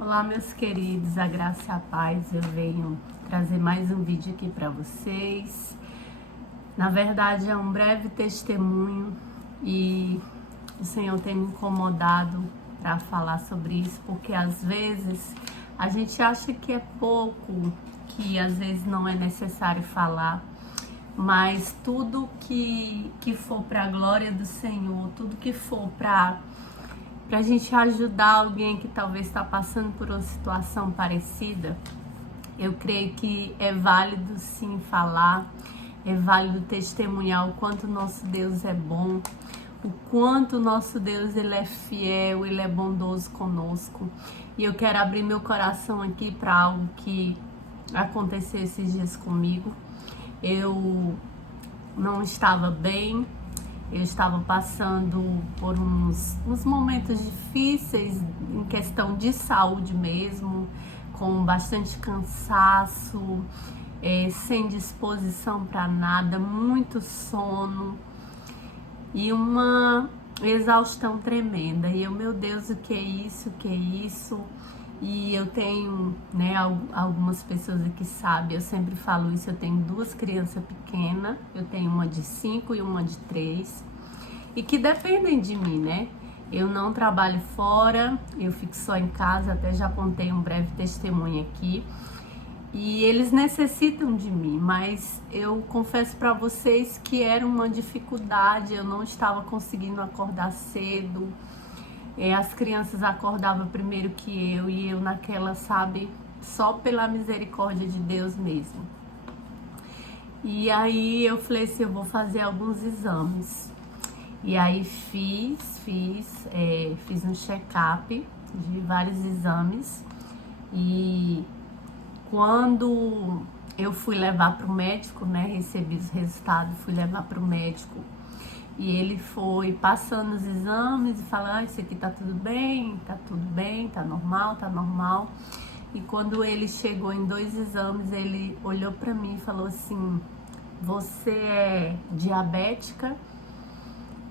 Olá, meus queridos, a graça e a paz. Eu venho trazer mais um vídeo aqui para vocês. Na verdade, é um breve testemunho e o Senhor tem me incomodado para falar sobre isso, porque às vezes a gente acha que é pouco, que às vezes não é necessário falar, mas tudo que for para a glória do Senhor, tudo que for para a gente ajudar alguém que talvez está passando por uma situação parecida, eu creio que é válido sim falar, é válido testemunhar o quanto nosso Deus é bom, o quanto nosso Deus ele é fiel, ele é bondoso conosco. E eu quero abrir meu coração aqui para algo que aconteceu esses dias comigo. Eu não estava bem. Eu estava passando por uns momentos difíceis em questão de saúde mesmo, com bastante cansaço, sem disposição para nada, muito sono e uma exaustão tremenda. E eu, meu Deus, o que é isso? O que é isso? E eu tenho, algumas pessoas aqui sabem, eu sempre falo isso, eu tenho duas crianças pequenas, eu tenho uma de 5 e uma de 3, e que dependem de mim, né? Eu não trabalho fora, eu fico só em casa, até já contei um breve testemunho aqui, e eles necessitam de mim, mas eu confesso para vocês que era uma dificuldade, eu não estava conseguindo acordar cedo. As crianças acordavam primeiro que eu, e eu naquela, sabe, só pela misericórdia de Deus mesmo. E aí eu falei assim, eu vou fazer alguns exames. E aí fiz um check-up de vários exames. E quando eu fui levar para o médico, né, recebi os resultados, fui levar para o médico. E ele foi passando os exames e falando, isso aqui tá tudo bem, tá normal, tá normal. E quando ele chegou em 2 exames, ele olhou pra mim e falou assim, você é diabética?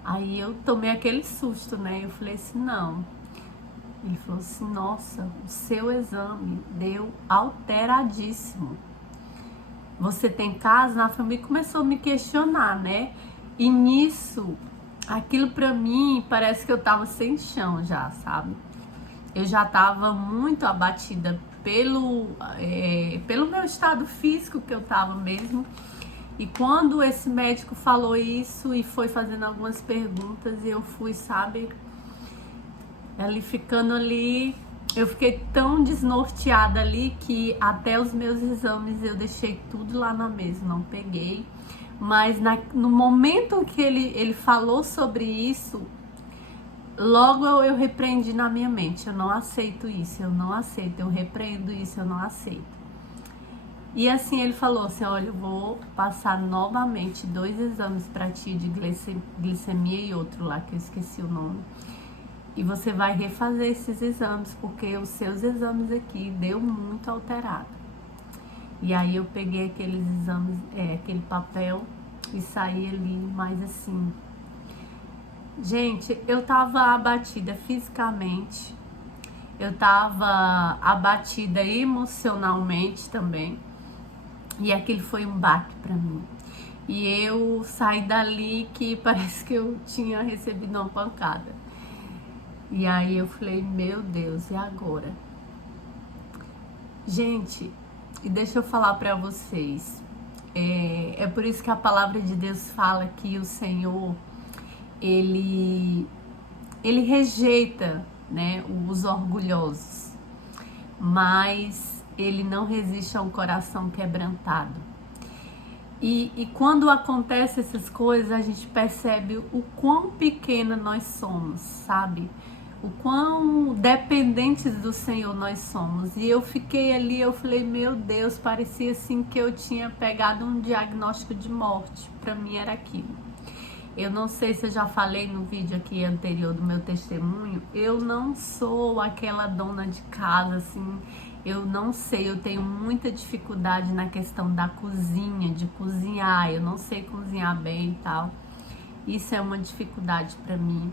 Aí eu tomei aquele susto, né? Eu falei assim, não. Ele falou assim, nossa, o seu exame deu alteradíssimo. Você tem casa na família? Começou a me questionar, né? E nisso, aquilo pra mim, parece que eu tava sem chão já, sabe? Eu já tava muito abatida pelo meu estado físico que eu tava mesmo. E quando esse médico falou isso e foi fazendo algumas perguntas, eu fui, sabe, ficando ali, eu fiquei tão desnorteada ali que até os meus exames eu deixei tudo lá na mesa, não peguei. Mas no momento que ele falou sobre isso, logo eu repreendi na minha mente, eu não aceito isso, eu não aceito, eu repreendo isso, eu não aceito. E assim ele falou assim, olha, eu vou passar novamente 2 exames para ti de glicemia e outro lá, que eu esqueci o nome. E você vai refazer esses exames, porque os seus exames aqui deu muito alterado. E aí eu peguei aqueles exames, aquele papel e saí ali mais assim. Gente, eu tava abatida fisicamente, eu tava abatida emocionalmente também. E aquilo foi um baque pra mim. E eu saí dali que parece que eu tinha recebido uma pancada. E aí eu falei, meu Deus, e agora? Gente, e deixa eu falar para vocês, é por isso que a palavra de Deus fala que o Senhor, ele rejeita, né, os orgulhosos, mas ele não resiste a um coração quebrantado. E quando acontecem essas coisas, a gente percebe o quão pequena nós somos, sabe? O quão dependentes do Senhor nós somos. E eu fiquei ali, eu falei, meu Deus, parecia assim que eu tinha pegado um diagnóstico de morte. Pra mim era aquilo. Eu não sei se eu já falei no vídeo aqui anterior do meu testemunho, eu não sou aquela dona de casa, assim, eu não sei, eu tenho muita dificuldade na questão da cozinha, de cozinhar, eu não sei cozinhar bem e tal. Isso é uma dificuldade pra mim.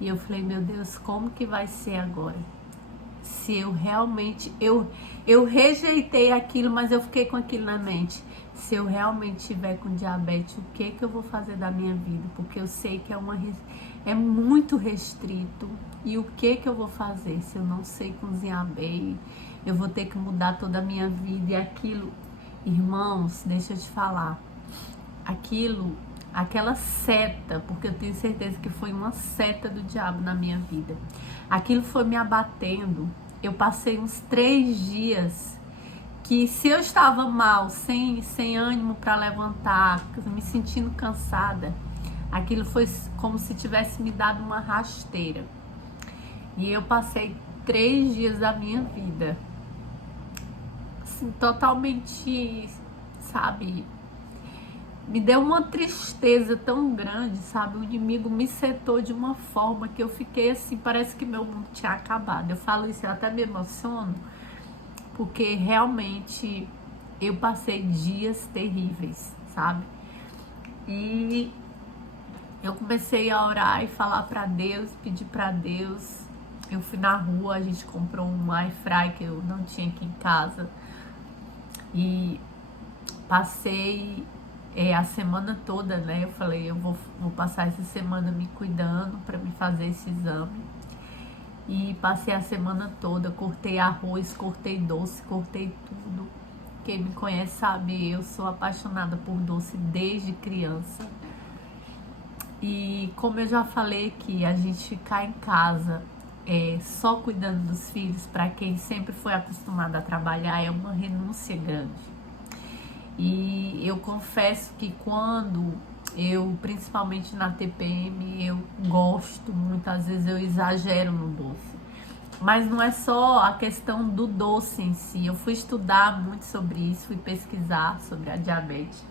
E eu falei, meu Deus, como que vai ser agora? se eu realmente, eu rejeitei aquilo, mas eu fiquei com aquilo na mente. Se eu realmente tiver com diabetes, o que eu vou fazer da minha vida? Porque eu sei que é muito restrito. E o que eu vou fazer se eu não sei cozinhar bem? Eu vou ter que mudar toda a minha vida. E aquilo, irmãos, deixa eu te falar, aquela seta, porque eu tenho certeza que foi uma seta do diabo na minha vida. Aquilo foi me abatendo. Eu passei uns 3 dias que, se eu estava mal, sem ânimo para levantar, me sentindo cansada, aquilo foi como se tivesse me dado uma rasteira. E eu passei 3 dias da minha vida, assim, totalmente, sabe, me deu uma tristeza tão grande, sabe? O inimigo me setou de uma forma que eu fiquei assim, parece que meu mundo tinha acabado. Eu falo isso, eu até me emociono, porque realmente eu passei dias terríveis, sabe? E eu comecei a orar e falar pra Deus, pedir pra Deus. Eu fui na rua, a gente comprou um air fry que eu não tinha aqui em casa. E passei a semana toda, né? Eu falei, eu vou passar essa semana me cuidando para me fazer esse exame. E passei a semana toda, cortei arroz, cortei doce, cortei tudo. Quem me conhece sabe, eu sou apaixonada por doce desde criança. E como eu já falei aqui, a gente ficar em casa só cuidando dos filhos, para quem sempre foi acostumado a trabalhar, é uma renúncia grande. E eu confesso que quando principalmente na TPM, eu gosto muito, às vezes eu exagero no doce. Mas não é só a questão do doce em si. Eu fui estudar muito sobre isso, fui pesquisar sobre a diabetes.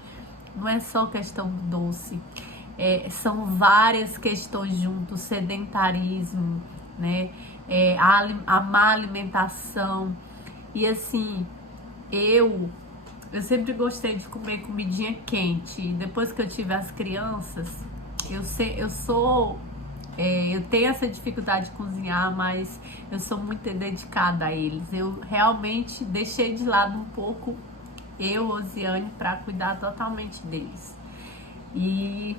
Não é só questão do doce. São várias questões juntos, sedentarismo, né? A má alimentação. E assim, eu sempre gostei de comer comidinha quente. Depois que eu tive as crianças, eu tenho essa dificuldade de cozinhar, mas eu sou muito dedicada a eles. Eu realmente deixei de lado um pouco Osiane, para cuidar totalmente deles. E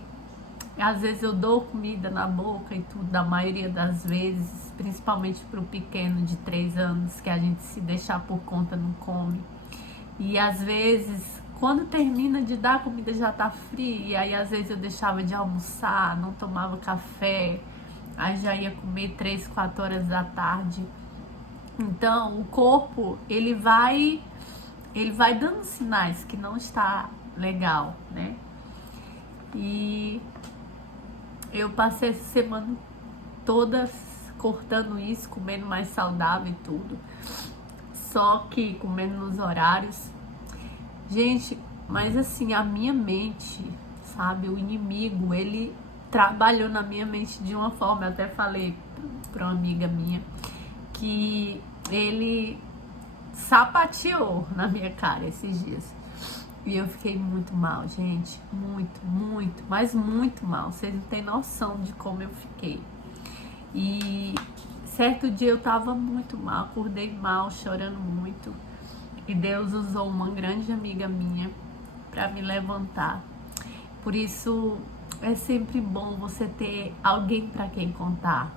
às vezes eu dou comida na boca e tudo, da maioria das vezes, principalmente pro pequeno de 3 anos, que a gente, se deixar por conta, não come. E às vezes, quando termina de dar, a comida já tá fria, e aí às vezes eu deixava de almoçar, não tomava café, aí já ia comer 3, 4 horas da tarde. Então, o corpo, ele vai dando sinais que não está legal, né? E eu passei essa semana toda cortando isso, comendo mais saudável e tudo. Só que comendo nos horários. Gente, mas assim, a minha mente, sabe? O inimigo, ele trabalhou na minha mente de uma forma. Eu até falei pra uma amiga minha que ele sapateou na minha cara esses dias. E eu fiquei muito mal, gente. Muito, muito, mas muito mal. Vocês não têm noção de como eu fiquei. E certo dia eu tava muito mal, acordei mal, chorando muito. E Deus usou uma grande amiga minha para me levantar. Por isso é sempre bom você ter alguém para quem contar.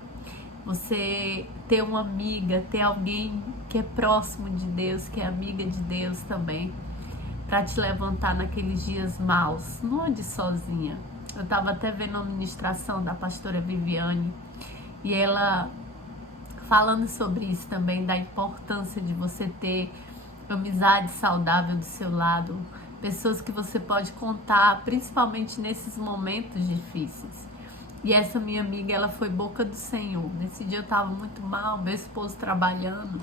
Você ter uma amiga, ter alguém que é próximo de Deus, que é amiga de Deus também, para te levantar naqueles dias maus. Não ande sozinha. Eu tava até vendo a ministração da pastora Viviane, e ela falando sobre isso também, da importância de você ter amizade saudável do seu lado, pessoas que você pode contar, principalmente nesses momentos difíceis. E essa minha amiga, ela foi boca do Senhor. Nesse dia eu tava muito mal, meu esposo trabalhando,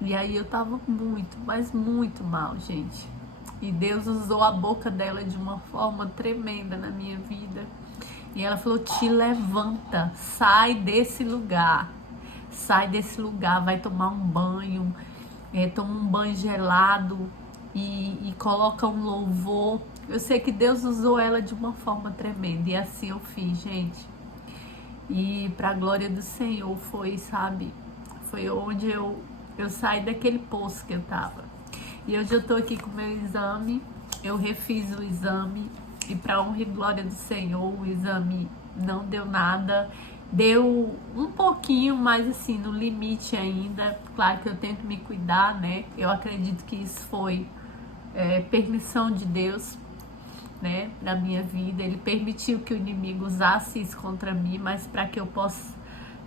e aí eu tava muito, mas muito mal, gente. E Deus usou a boca dela de uma forma tremenda na minha vida. E ela falou: te levanta, sai desse lugar, vai tomar um banho, toma um banho gelado e coloca um louvor. Eu sei que Deus usou ela de uma forma tremenda, e assim eu fiz, gente. E pra glória do Senhor foi, sabe, Foi onde eu saí daquele poço que eu tava. E hoje eu tô aqui com o meu exame. Eu refiz o exame e para honra e glória do Senhor, o exame não deu nada. Deu um pouquinho, mas assim, no limite ainda. Claro que eu tenho que me cuidar, né? Eu acredito que isso foi permissão de Deus, né, na minha vida. Ele permitiu que o inimigo usasse isso contra mim, mas para que eu possa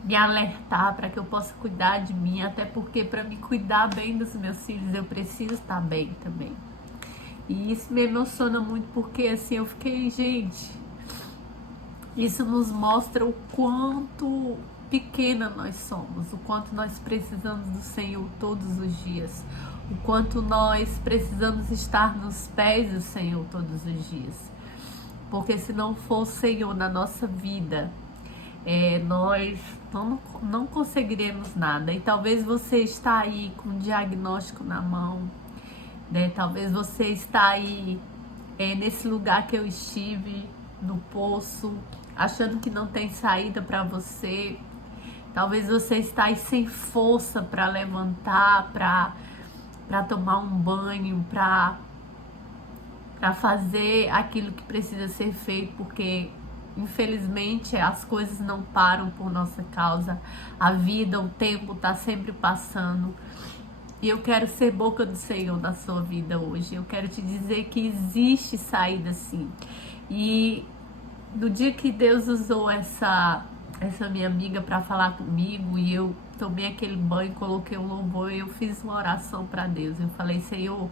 me alertar, para que eu possa cuidar de mim, até porque para me cuidar bem dos meus filhos eu preciso estar bem também. E isso me emociona muito porque assim eu fiquei, gente, isso nos mostra o quanto pequena nós somos, o quanto nós precisamos do Senhor todos os dias, o quanto nós precisamos estar nos pés do Senhor todos os dias. Porque se não for o Senhor na nossa vida, nós não conseguiremos nada. E talvez você está aí com um diagnóstico na mão, né? Talvez você está aí nesse lugar que eu estive, no poço, achando que não tem saída para você. Talvez você está aí sem força para levantar, para tomar um banho, para fazer aquilo que precisa ser feito, porque infelizmente as coisas não param por nossa causa. A vida, o tempo está sempre passando. E eu quero ser boca do Senhor na sua vida hoje. Eu quero te dizer que existe saída sim. E no dia que Deus usou essa minha amiga para falar comigo, e eu tomei aquele banho, coloquei um louvor, e eu fiz uma oração para Deus. Eu falei: Senhor,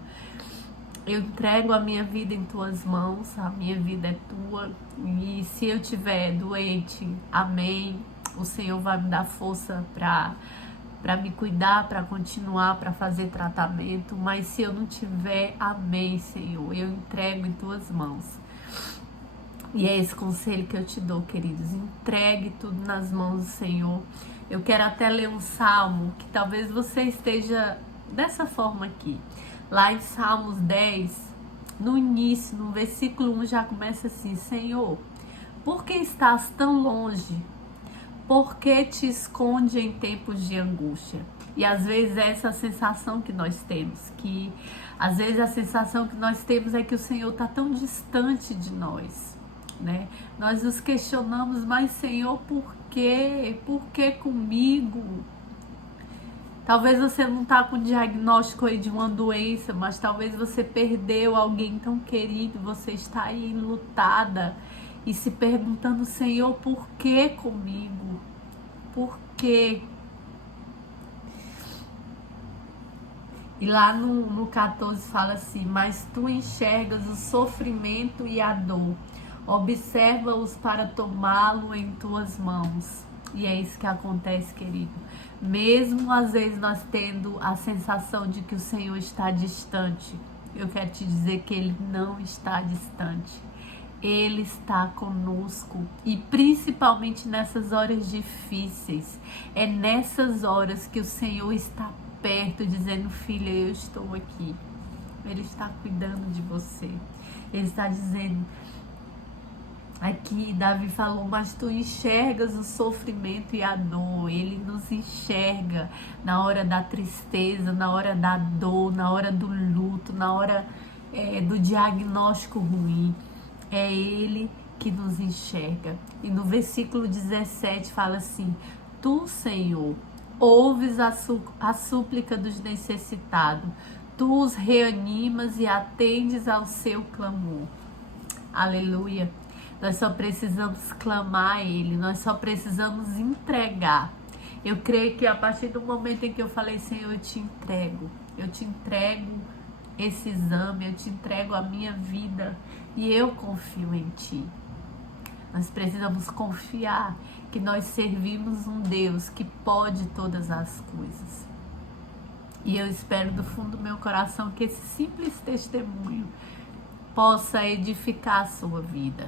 eu entrego a minha vida em tuas mãos, a minha vida é tua, e se eu estiver doente, amém, o Senhor vai me dar força para me cuidar, para continuar, para fazer tratamento, mas se eu não tiver, amém, Senhor, eu entrego em tuas mãos. E é esse conselho que eu te dou, queridos, entregue tudo nas mãos do Senhor. Eu quero até ler um salmo que talvez você esteja dessa forma aqui. Lá em Salmos 10, no início, no versículo 1, já começa assim: Senhor, por que estás tão longe? Por que te esconde em tempos de angústia? E às vezes é essa sensação que nós temos, que às vezes a sensação que nós temos é que o Senhor está tão distante de nós, né? Nós nos questionamos: mas Senhor, por quê? Por que comigo? Talvez você não está com diagnóstico aí de uma doença, mas talvez você perdeu alguém tão querido, você está aí enlutada e se perguntando: Senhor, por que comigo? Por quê? E lá no 14 fala assim: mas tu enxergas o sofrimento e a dor, observa-os para tomá-lo em tuas mãos. E é isso que acontece, querido. Mesmo às vezes nós tendo a sensação de que o Senhor está distante, eu quero te dizer que Ele não está distante. Ele está conosco, e principalmente nessas horas difíceis. É nessas horas que o Senhor está perto, dizendo: filha, eu estou aqui. Ele está cuidando de você. Ele está dizendo... Aqui Davi falou: mas tu enxergas o sofrimento e a dor. Ele nos enxerga na hora da tristeza, na hora da dor, na hora do luto, na hora do diagnóstico ruim. É Ele que nos enxerga. E no versículo 17 fala assim: tu, Senhor, ouves a súplica dos necessitados, tu os reanimas e atendes ao seu clamor. Aleluia. Nós só precisamos clamar a Ele, nós só precisamos entregar. Eu creio que a partir do momento em que eu falei: Senhor, eu te entrego esse exame, eu te entrego a minha vida e eu confio em Ti. Nós precisamos confiar que nós servimos um Deus que pode todas as coisas. E eu espero do fundo do meu coração que esse simples testemunho possa edificar a sua vida.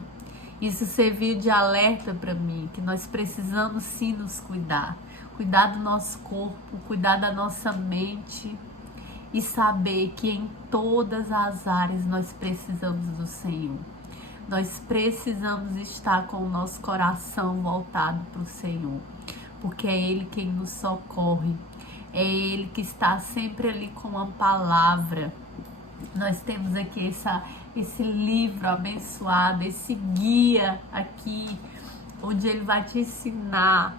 Isso serviu de alerta para mim, que nós precisamos sim nos cuidar. Cuidar do nosso corpo, cuidar da nossa mente e saber que em todas as áreas nós precisamos do Senhor. Nós precisamos estar com o nosso coração voltado para o Senhor, porque é Ele quem nos socorre, É Ele que está sempre ali com uma palavra. Nós temos aqui esse livro abençoado, esse guia aqui, onde Ele vai te ensinar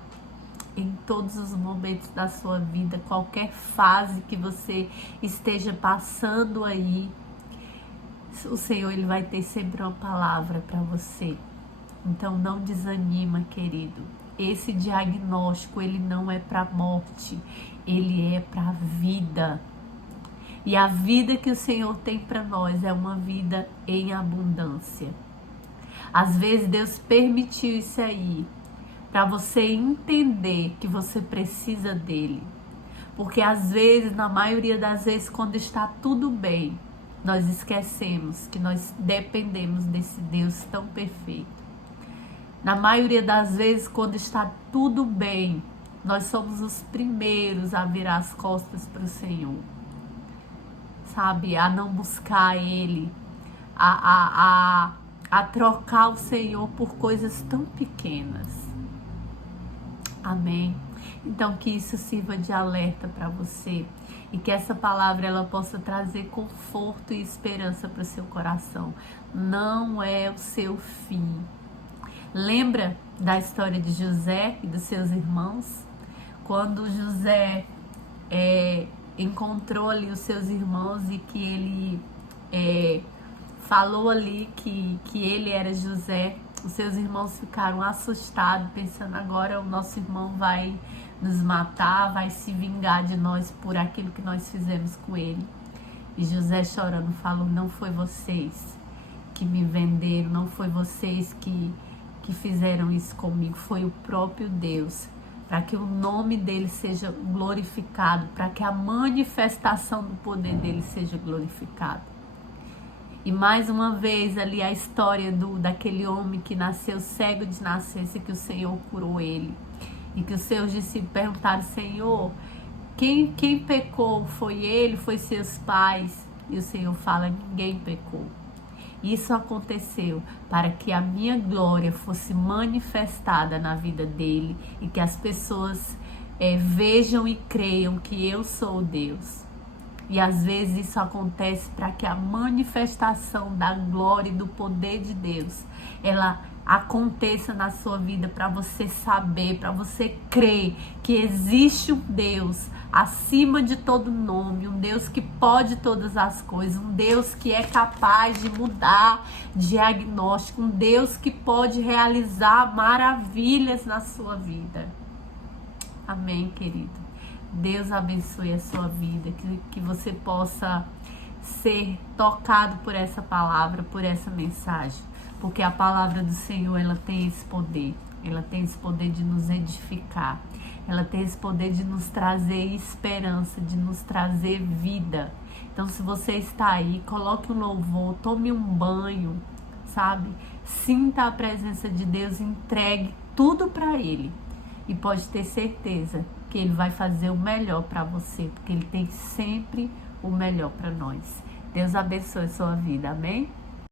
em todos os momentos da sua vida, qualquer fase que você esteja passando aí, o Senhor Ele vai ter sempre uma palavra para você. Então não desanima, querido. Esse diagnóstico, ele não é para morte, ele é para vida. E a vida que o Senhor tem para nós é uma vida em abundância. Às vezes Deus permitiu isso aí para você entender que você precisa dele. Porque às vezes, na maioria das vezes, quando está tudo bem, nós esquecemos que nós dependemos desse Deus tão perfeito. Na maioria das vezes, quando está tudo bem, nós somos os primeiros a virar as costas para o Senhor. Sabe? A não buscar Ele, a trocar o Senhor por coisas tão pequenas. Amém? Então que isso sirva de alerta para você e que essa palavra ela possa trazer conforto e esperança para o seu coração. Não é o seu fim. Lembra da história de José e dos seus irmãos? Quando José encontrou ali os seus irmãos e que ele falou ali que ele era José, os seus irmãos ficaram assustados, pensando: agora o nosso irmão vai nos matar, vai se vingar de nós por aquilo que nós fizemos com ele. E José, chorando, falou: não foi vocês que me venderam, não foi vocês que fizeram isso comigo, foi o próprio Deus, para que o nome dele seja glorificado, para que a manifestação do poder dele seja glorificada. E mais uma vez ali a história daquele homem que nasceu cego de nascença, que o Senhor curou ele. E que os seus discípulos perguntaram: Senhor, quem pecou? Foi ele? Foi seus pais? E o Senhor fala: ninguém pecou. Isso aconteceu para que a minha glória fosse manifestada na vida dele e que as pessoas vejam e creiam que eu sou Deus. E às vezes isso acontece para que a manifestação da glória e do poder de Deus, ela aconteça na sua vida, para você saber, para você crer que existe um Deus acima de todo nome, um Deus que pode todas as coisas, um Deus que é capaz de mudar diagnóstico, um Deus que pode realizar maravilhas na sua vida. Amém, querido? Deus abençoe a sua vida, que você possa ser tocado por essa palavra, por essa mensagem, porque a palavra do Senhor, ela tem esse poder de nos edificar, ela tem esse poder de nos trazer esperança, de nos trazer vida. Então, se você está aí, coloque um louvor, tome um banho, sabe? Sinta a presença de Deus, entregue tudo para Ele e pode ter certeza que Ele vai fazer o melhor para você, porque Ele tem sempre o melhor para nós. Deus abençoe a sua vida, amém?